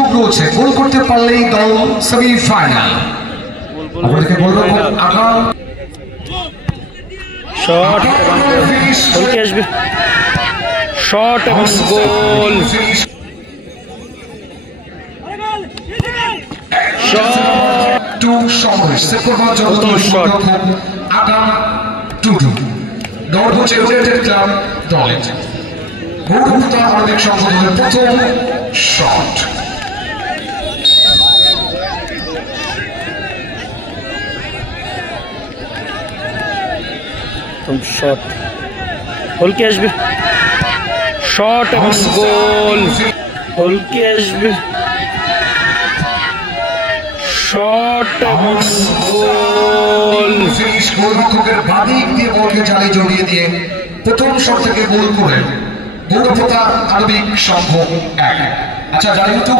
সুযোগ রয়েছে, গোল করতে পারলেই দল সেমিফাইনাল। আমাদেরকে বলবো আগাম শট এবং গোল আসবে, শট এবং গোল, শট টু সমরেশ সেপ্টেম্বর শট আগাম টুডু দৌড় হচ্ছে ইউনাইটেড ক্লাব দলের গৌরবতা অনেক সংশোধনের প্রথম শট। শট গোলকে আসবে, শট এবং গোল, গোলকে আসবে, শট এবং গোল। গোলরক্ষকের বাদিক দিয়ে বলকে জালে জড়িয়ে দিয়ে প্রথম শট থেকে গোল করে গৌরবতা আরবিক সংঘ 1। আচ্ছা, যারা কিন্তু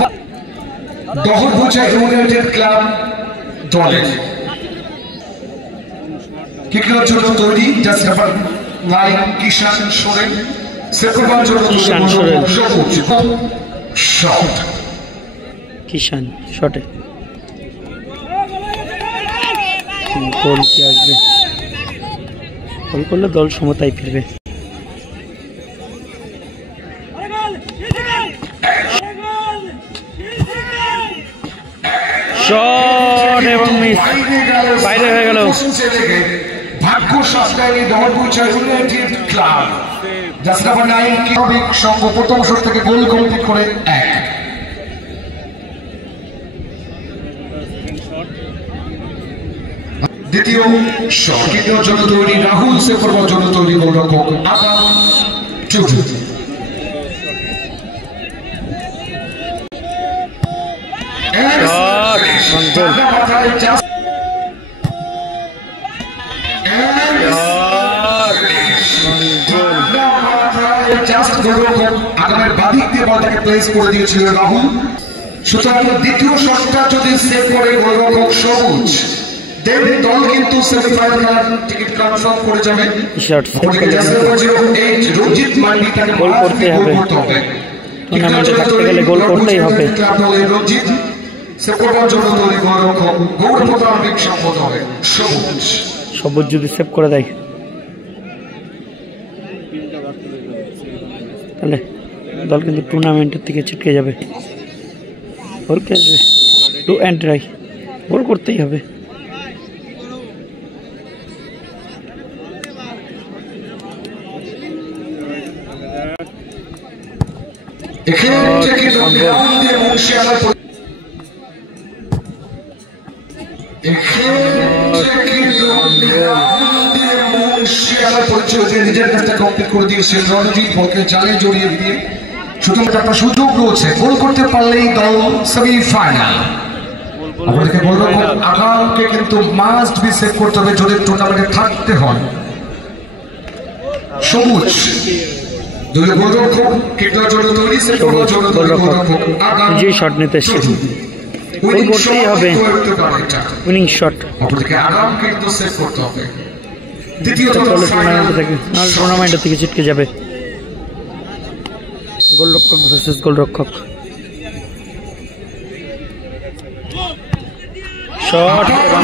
দহরভুজা ইউনাইটেড ক্লাব দলের কিকের জন্য তৈরি, জাস্ট নাম্বার 9 কিষান সোরেন, সেপ্টেম্বর জন্য কিষান সোরেন সবুজ শট, কিষান শটে গোল কি আসবে, গোল করলে দল সমতায় ফিরবে। শট এবং মিস, বাইরে হয়ে গেল। ভাগ্য সাশ্রয়ী দহরভুজা ইউনাইটেড ক্লাব জাস্ট নাম্বার 9 আরবিক সংঘ প্রথম শট থেকে গোল কমপ্লিট করে 1। দ্বিতীয় শট কিকের জন্য তৈরি রাহুল, সেপ্টেম্বর জন্য তৈরি গোলরক্ষক আগাম টুডু। আগামের বাদিক দিয়ে বলটাকে প্লেস করে দিয়েছিল রাহুল। সুতরাং দ্বিতীয় শটটা যদি সেভ করে গোলরক্ষক সবুজ, দেন দল কিন্তু সেমিফাইনাল টিকিট কনফার্ম করে যাবে। রঞ্জিত মান্ডি তাকে গোল করতে হবে, টুর্নামেন্টে থাকতে গেলে গোল করতেই হবে। রঞ্জিত সেপ্টেম্বর জন্য তৈরি গোলরক্ষক গৌরবতা আরবিক সংঘ দলের সবুজ। সবুজ যদি সেভ করে দেয় তাহলে দল কিন্তু টুর্নামেন্টের থেকে ছিটকে যাবে। গোল কে আসবে, টু অ্যান্ড ট্রাই, গোল করতেই হবে। নিজের কাজটা কমপ্লিট করে দিয়েছেন রণজিৎ, বলকে জালে জড়িয়ে দিয়ে শুধুমাত্র একটা সুযোগ রয়েছে, গোল করতে পারলেই দল সেমিফাইনাল। আমাদেরকে বলবো আগামকে কিন্তু মাস্ট বি সেভ করতে হবে যদি টুর্নামেন্টে থাকতে হয়। সবুজ দুই গোলরক্ষক কিকের জন্য তৈরি, সেপ্টেম্বর জন্য তৈরি গোলরক্ষক আগাম যে শট নিতে এসেছে গোল করতেই হবে, উইনিং শট। আমাদেরকে আগাম কিন্তু সেভ করতে হবে। টুর্নামেন্ট থেকে ছিটকে যাবে। গোলরক্ষক ভার্সেস গোলরক্ষক, শট এবং